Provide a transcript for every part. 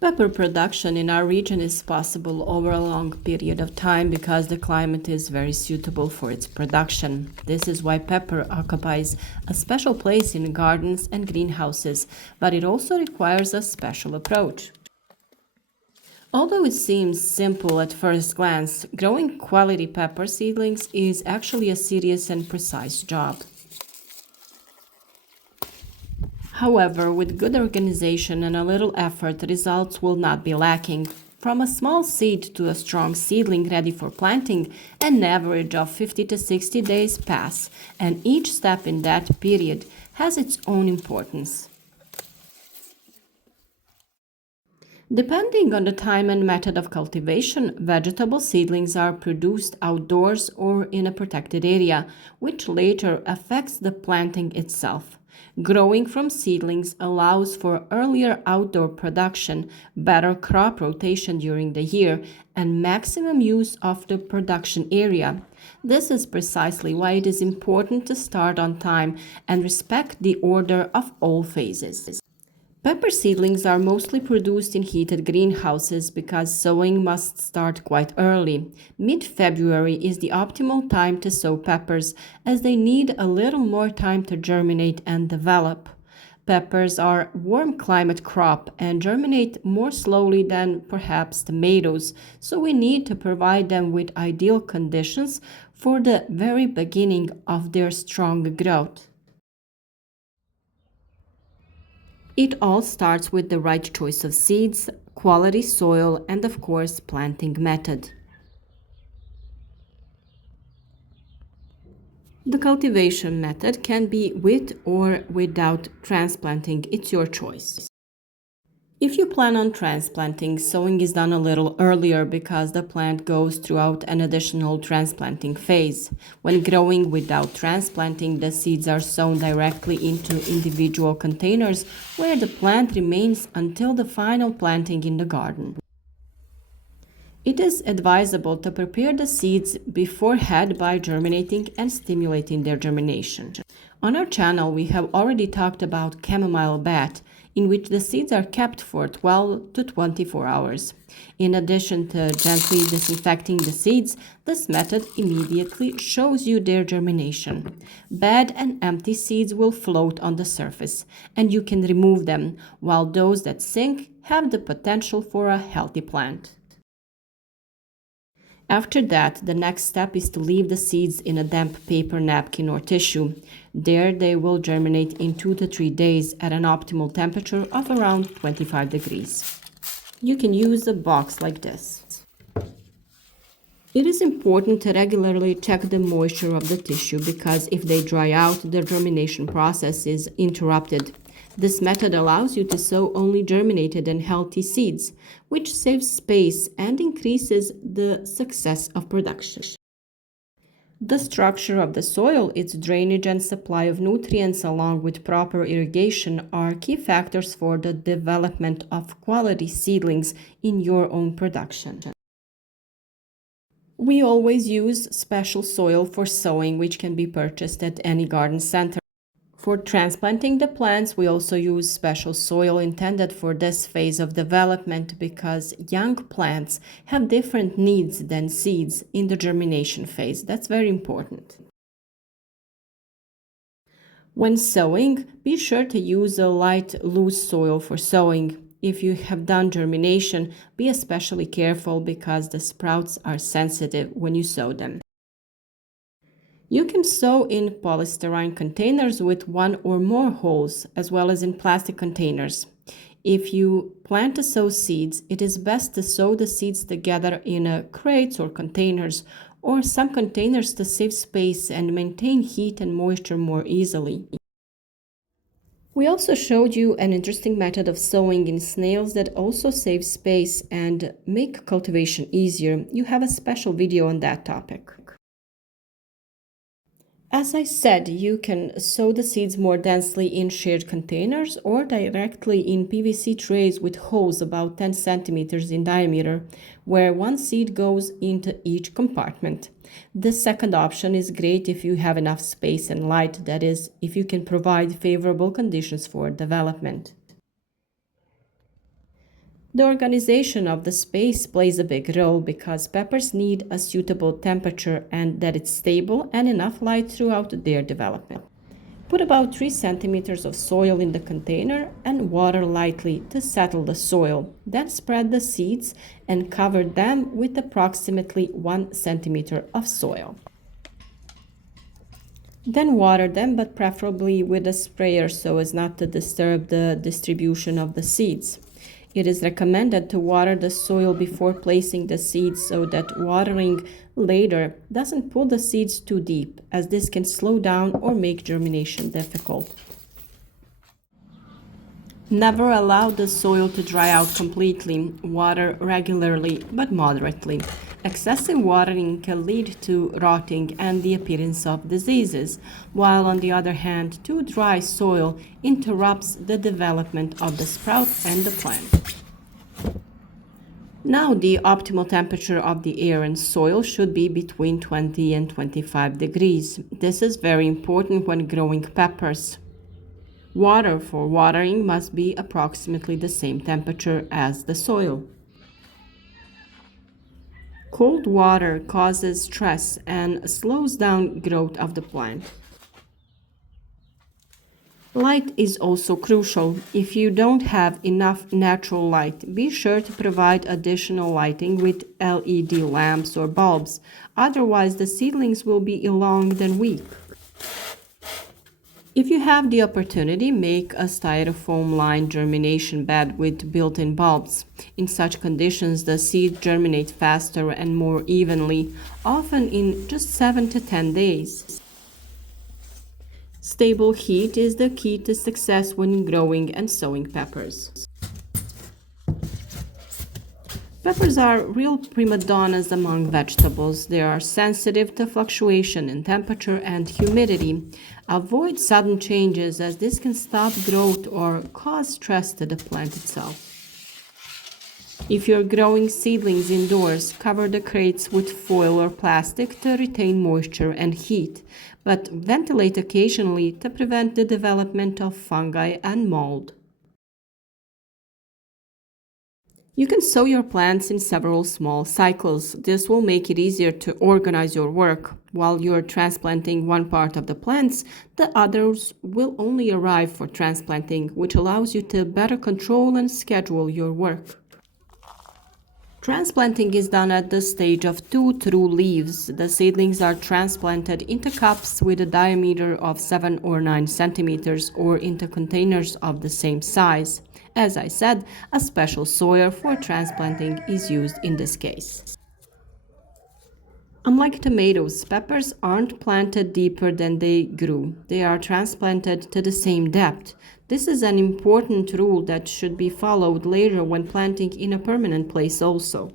Pepper production in our region is possible over a long period of time because the climate is very suitable for its production. This is why pepper occupies a special place in gardens and greenhouses, but it also requires a special approach. Although it seems simple at first glance, growing quality pepper seedlings is actually a serious and precise job. However, with good organization and a little effort, results will not be lacking. From a small seed to a strong seedling ready for planting, an average of 50 to 60 days pass, and each step in that period has its own importance. Depending on the time and method of cultivation, vegetable seedlings are produced outdoors or in a protected area, which later affects the planting itself. Growing from seedlings allows for earlier outdoor production, better crop rotation during the year, and maximum use of the production area. This is precisely why it is important to start on time and respect the order of all phases. Pepper seedlings are mostly produced in heated greenhouses because sowing must start quite early. Mid-February is the optimal time to sow peppers as they need a little more time to germinate and develop. Peppers are warm climate crop and germinate more slowly than perhaps tomatoes, so we need to provide them with ideal conditions for the very beginning of their strong growth. It all starts with the right choice of seeds, quality soil, and of course, planting method. The cultivation method can be with or without transplanting, it's your choice. If you plan on transplanting, sowing is done a little earlier because the plant goes throughout an additional transplanting phase. When growing without transplanting, the seeds are sown directly into individual containers where the plant remains until the final planting in the garden. It is advisable to prepare the seeds beforehand by germinating and stimulating their germination. On our channel, we have already talked about chamomile bath, in which the seeds are kept for 12 to 24 hours. In addition to gently disinfecting the seeds, this method immediately shows you their germination. Bad and empty seeds will float on the surface, and you can remove them, while those that sink have the potential for a healthy plant. After that, the next step is to leave the seeds in a damp paper napkin or tissue. There they will germinate in 2 to 3 days at an optimal temperature of around 25 degrees. You can use a box like this. It is important to regularly check the moisture of the tissue because if they dry out, the germination process is interrupted. This method allows you to sow only germinated and healthy seeds, which saves space and increases the success of production. The structure of the soil, its drainage and supply of nutrients along with proper irrigation are key factors for the development of quality seedlings in your own production. We always use special soil for sowing, which can be purchased at any garden center. For transplanting the plants, we also use special soil intended for this phase of development because young plants have different needs than seeds in the germination phase. That's very important. When sowing, be sure to use a light, loose soil for sowing. If you have done germination, be especially careful because the sprouts are sensitive when you sow them. You can sow in polystyrene containers with one or more holes, as well as in plastic containers. If you plan to sow seeds, it is best to sow the seeds together in crates or containers, or some containers to save space and maintain heat and moisture more easily. We also showed you an interesting method of sowing in snails that also saves space and make cultivation easier. You have a special video on that topic. As I said, you can sow the seeds more densely in shared containers or directly in PVC trays with holes about 10 centimeters in diameter, where one seed goes into each compartment. The second option is great if you have enough space and light, that is, if you can provide favorable conditions for development. The organization of the space plays a big role because peppers need a suitable temperature and that it's stable and enough light throughout their development. Put about 3 centimeters of soil in the container and water lightly to settle the soil. Then spread the seeds and cover them with approximately 1 centimeter of soil. Then water them, but preferably with a sprayer so as not to disturb the distribution of the seeds. It is recommended to water the soil before placing the seeds so that watering later doesn't pull the seeds too deep, as this can slow down or make germination difficult. Never allow the soil to dry out completely. Water regularly but moderately. Excessive watering can lead to rotting and the appearance of diseases, while on the other hand, too dry soil interrupts the development of the sprout and the plant. Now, the optimal temperature of the air and soil should be between 20 and 25 degrees. This is very important when growing peppers. Water for watering must be approximately the same temperature as the soil. Cold water causes stress and slows down growth of the plant. Light is also crucial. If you don't have enough natural light, be sure to provide additional lighting with LED lamps or bulbs. Otherwise, the seedlings will be elonged and weak. If you have the opportunity, make a styrofoam-lined germination bed with built-in bulbs. In such conditions, the seeds germinate faster and more evenly, often in just 7 to 10 days. Stable heat is the key to success when growing and sowing peppers. Peppers are real prima donnas among vegetables. They are sensitive to fluctuation in temperature and humidity. Avoid sudden changes as this can stop growth or cause stress to the plant itself. If you're growing seedlings indoors, cover the crates with foil or plastic to retain moisture and heat, but ventilate occasionally to prevent the development of fungi and mold. You can sow your plants in several small cycles. This will make it easier to organize your work. While you're transplanting one part of the plants, the others will only arrive for transplanting, which allows you to better control and schedule your work. Transplanting is done at the stage of 2 true leaves. The seedlings are transplanted into cups with a diameter of 7 or 9 centimeters or into containers of the same size. As I said, a special soil for transplanting is used in this case. Unlike tomatoes, peppers aren't planted deeper than they grew. They are transplanted to the same depth. This is an important rule that should be followed later when planting in a permanent place also.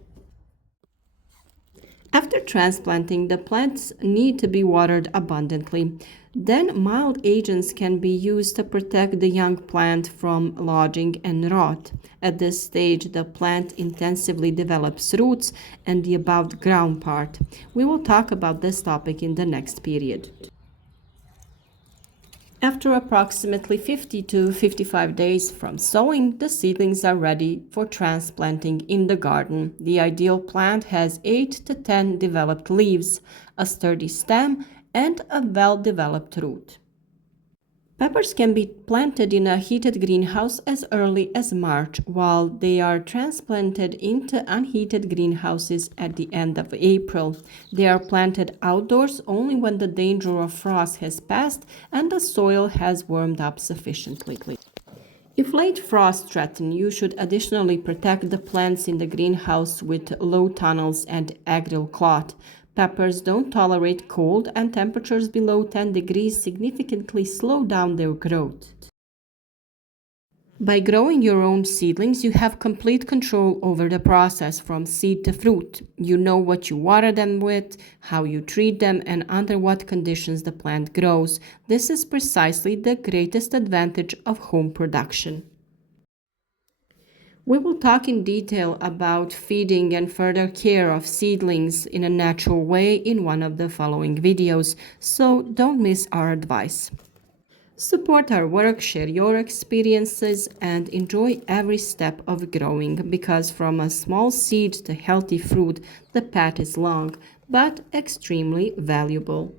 After transplanting, the plants need to be watered abundantly. Then mild agents can be used to protect the young plant from lodging and rot. At this stage, the plant intensively develops roots and the above ground part. We will talk about this topic in the next period. After approximately 50 to 55 days from sowing, the seedlings are ready for transplanting in the garden. The ideal plant has 8 to 10 developed leaves, a sturdy stem, and a well-developed root. Peppers can be planted in a heated greenhouse as early as March, while they are transplanted into unheated greenhouses at the end of April. They are planted outdoors only when the danger of frost has passed and the soil has warmed up sufficiently. If late frosts threaten, you should additionally protect the plants in the greenhouse with low tunnels and agrill cloth. Peppers don't tolerate cold, and temperatures below 10 degrees significantly slow down their growth. By growing your own seedlings, you have complete control over the process from seed to fruit. You know what you water them with, how you treat them, and under what conditions the plant grows. This is precisely the greatest advantage of home production. We will talk in detail about feeding and further care of seedlings in a natural way in one of the following videos, so don't miss our advice. Support our work, share your experiences, and enjoy every step of growing because from a small seed to healthy fruit, the path is long but extremely valuable.